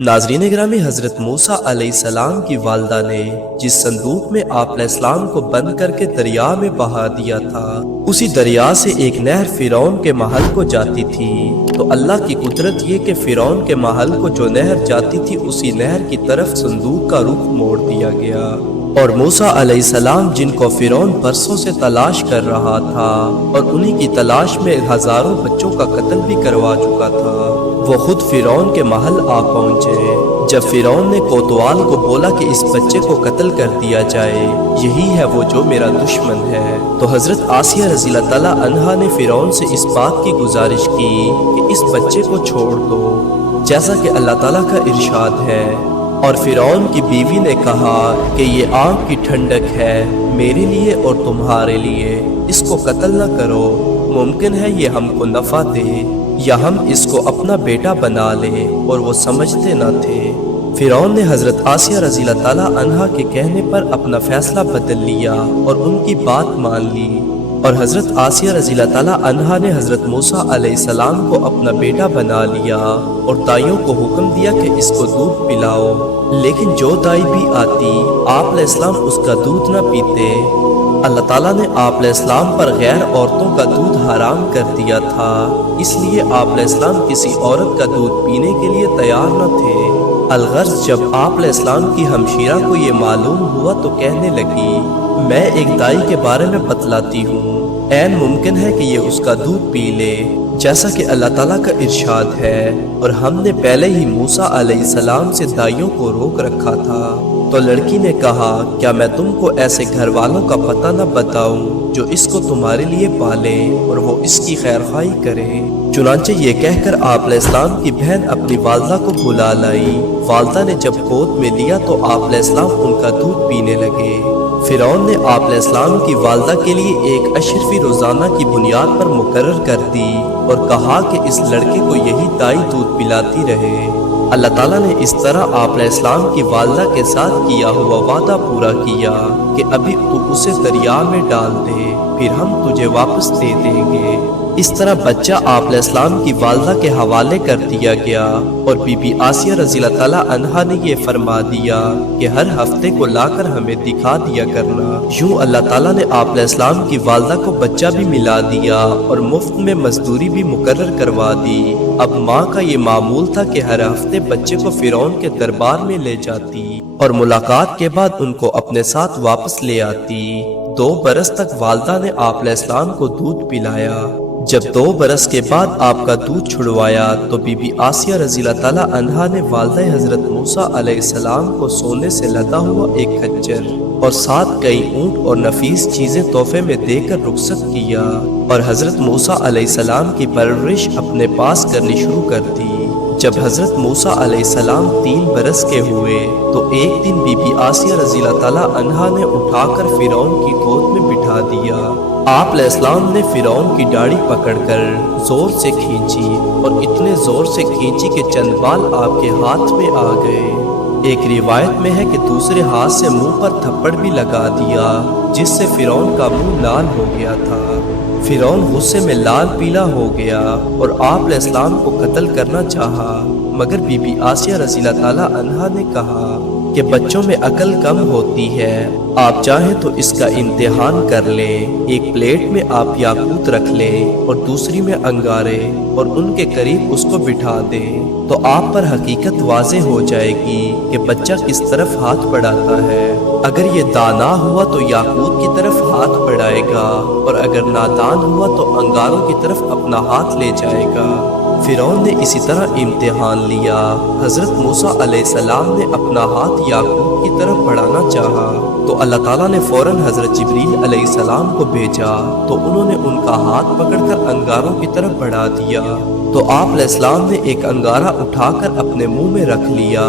नाज़रीन ग्रामी, हज़रत मूसा अलैहिस्सलाम की वालदा ने जिस संदूक में आप अलैहिस्सलाम को बंद करके दरिया में बहा दिया था, उसी दरिया से एक नहर फिरौन के महल को जाती थी। तो अल्लाह की कुदरत ये कि फिरौन के महल को जो नहर जाती थी, उसी नहर की तरफ संदूक का रुख मोड़ दिया गया। और मूसा अलैहिस्सलाम, जिनको फिरौन बरसों से तलाश कर रहा था और उन्हीं की तलाश में हजारों बच्चों का कत्ल भी करवा चुका था, वो खुद फिरौन के महल आ पहुंचे। जब फिरौन ने कोतवाल को बोला कि इस बच्चे को कत्ल कर दिया जाए, यही है वो जो मेरा दुश्मन है, तो हजरत आसिया रज़ी अल्लाह ताला अन्हा ने फिरौन से इस बात की गुजारिश की कि इस बच्चे को छोड़ दो, जैसा कि अल्लाह ताला का इरशाद है। और फिरौन की बीवी ने कहा कि ये आग की ठंडक है मेरे लिए और तुम्हारे लिए, इसको कत्ल न करो, मुमकिन है ये हमको नफा दे या हम इसको अपना बेटा बना ले। और वो समझते न थे। फिरौन ने हजरत आसिया रज़ी अल्लाह ताला अन्हा के कहने पर अपना फैसला बदल लिया और उनकी बात मान ली। और हजरत आसिया रज़ी अल्लाह ताला अन्हा ने हजरत मूसा अलैहिस्सलाम को अपना बेटा बना लिया और दाइयों को हुक्म दिया कि इसको दूध पिलाओ। लेकिन जो दाई भी आती, आप अलैहिस्सलाम उसका दूध न पीते। अल्लाह ताला ने आप अलैहिस्सलाम पर गैर औरतों का दूध हराम कर दिया था, इसलिए आप अलैहिस्सलाम किसी औरत का दूध पीने के लिए तैयार न थे। अलगर्ज जब आप अलैहिस्सलाम की हमशीरा को ये मालूम हुआ तो कहने लगी, मैं एक दाई के बारे में बतलाती हूँ, ऐन मुमकिन है कि ये उसका दूध पी ले, जैसा कि अल्लाह ताला का इरशाद है। और हमने पहले ही मूसा अलैहिस्सलाम से दाइयों को रोक रखा था। तो लड़की ने कहा, क्या मैं तुमको ऐसे घर वालों का पता न बताऊं जो इसको तुम्हारे लिए पाले और वो इसकी खैरखाई करे। चुनांचे ये कहकर आप अलैहिस्सलाम की बहन अपनी वालदा को बुला लाई। वालदा ने जब गोद में लिया तो आप अलैहिस्सलाम उनका दूध पीने लगे। फिरौन ने आप अलैहिस्सलाम की वालदा के लिए एक अशरफी रोजाना की बुनियाद पर मुकर्रर कर दी और कहा कि इस लड़के को यही दाई दूध पिलाती रहे। अल्लाह ताला ने इस तरह आप अलैहिस्सलाम की वालदा के साथ किया हुआ वादा पूरा किया कि अभी तू उसे दरिया में डाल दे, फिर हम तुझे वापस दे देंगे। इस तरह बच्चा आप अलैहिस्सलाम की वालदा के हवाले कर दिया गया। और बीबी आसिया रज़ी अल्लाह ताला अन्हा ने ये फरमा दिया कि हर हफ्ते को लाकर हमें दिखा दिया करना। यूं अल्लाह ताला ने आप अलैहिस्सलाम की वालदा को बच्चा भी मिला दिया और मुफ्त में मजदूरी भी मुकर्रर करवा दी। अब माँ का ये मामूल था कि हर हफ्ते बच्चे को फिरौन के दरबार में ले जाती और मुलाकात के बाद उनको अपने साथ वापस ले आती। 2 बरस तक वालदा ने आप अलैहिस्सलाम को दूध पिलाया। जब 2 बरस के बाद आपका दूध छुड़वाया तो बीबी आसिया रज़ी अल्लाह ताला अन्हा ने वालदा हजरत मूसा अलैहिस्सलाम को सोने से लदा हुआ एक खच्चर और 7 कई ऊंट और नफीस चीजें तोहफे में देकर रुखसत किया और हजरत मूसा अलैहिस्सलाम की परवरिश अपने पास करनी शुरू कर दी। जब हजरत मूसा अलैहिस्सलाम 3 बरस के हुए तो एक दिन बीबी आसिया रज़ी अल्लाह ताला अन्हा ने उठाकर फिरौन की गोद में बिठा दिया। आप अलैहिस्सलाम ने फिरौन की दाढ़ी पकड़कर जोर से खींची और इतने जोर से खींची कि चंद बाल आपके हाथ में आ गए। एक रिवायत में है कि दूसरे हाथ से मुंह पर थप्पड़ भी लगा दिया, जिससे फिरौन का मुंह लाल हो गया था। फिरौन गुस्से में लाल पीला हो गया और आप अलैहिस्सलाम को कत्ल करना चाहा, मगर बीबी आसिया रज़ी अल्लाह ताला अन्हा ने कहा कि बच्चों में अकल कम होती है, आप चाहें तो इसका इम्तिहान कर ले। एक प्लेट में आप याकूत रख ले और दूसरी में अंगारे और उनके करीब उसको बिठा दे, तो आप पर हकीकत वाज़े हो जाएगी कि बच्चा किस तरफ हाथ बढ़ाता है। अगर ये दाना हुआ तो याकूत की तरफ हाथ बढ़ाएगा और अगर नादान हुआ तो अंगारों की तरफ अपना हाथ ले जाएगा। फिरौन ने इसी तरह इम्तिहान लिया। हजरत मूसा अलैहिस्सलाम ने अपना हाथ याकूत की तरफ बढ़ाना चाहा तो अल्लाह ताला ने फौरन हजरत जिब्रील अलैहिस्सलाम को भेजा, तो उन्होंने उनका हाथ पकड़कर अंगारों की तरफ बढ़ा दिया। तो आप अलैहिस्सलाम ने एक अंगारा उठाकर अपने मुंह में रख लिया,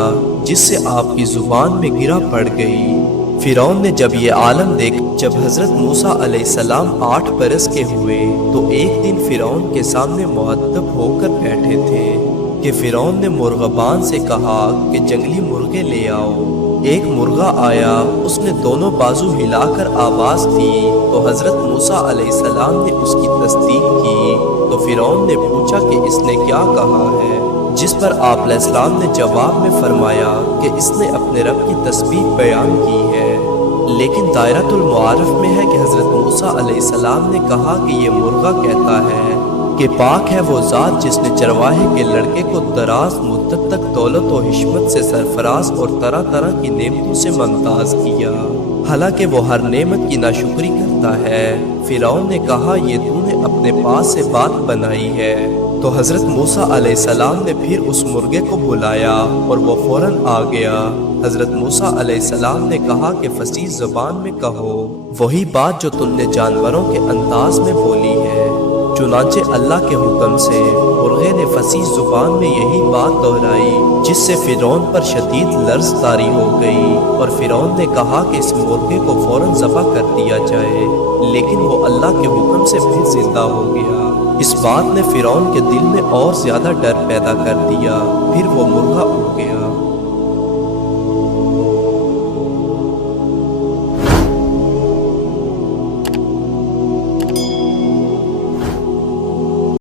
जिससे आपकी जुबान में गिरा पड़ गई। फिरौन ने जब ये आलम देखा, जब हजरत मूसा अलैहिस्सलाम 8 बरस के हुए तो एक दिन फिरौन के सामने मुअद्दब होकर बैठे थे कि फिरौन ने मुर्गबान से कहा कि जंगली मुर्गे ले आओ। एक मुर्गा आया, उसने दोनों बाजू हिलाकर आवाज दी तो हजरत मूसा अलैहिस्सलाम ने उसकी तस्दीक की। तो फिरौन ने पूछा कि इसने क्या कहा है। جس پر آپ علیہ السلام نے جواب میں فرمایا کہ اس نے اپنے رب کی تسبیح بیان کی ہے، لیکن دائرۃ المعارف میں ہے کہ حضرت موسیٰ علیہ السلام نے کہا کہ یہ مرغا کہتا ہے کہ پاک ہے وہ ذات جس نے چرواہے کے لڑکے کو دراز مدت تک دولت و حشمت سے سرفراز اور طرح طرح کی نعمتوں سے ممتاز کیا، حالانکہ وہ ہر نعمت کی ناشکری کرتا ہے۔ فرعون نے کہا یہ تو نے اپنے پاس سے بات بنائی ہے۔ تو حضرت موسیٰ علیہ السلام نے پھر اس مرغے کو بلایا اور وہ فوراً آ گیا۔ حضرت موسیٰ علیہ السلام نے کہا کہ فصیح زبان میں کہو وہی بات جو تم نے جانوروں کے انداز میں بولی ہے۔ چنانچہ اللہ کے حکم سے مرغے نے فصیح زبان میں یہی بات دہرائی، جس سے فرعون پر شدید لرز طاری ہو گئی، اور فرعون نے کہا کہ اس مرغے کو فوراً ذبح کر دیا جائے، لیکن وہ اللہ کے حکم سے پھر زندہ ہو گیا۔ اس بات نے فرعون کے دل میں اور زیادہ ڈر پیدا کر دیا، پھر وہ مرغا اڑ گیا۔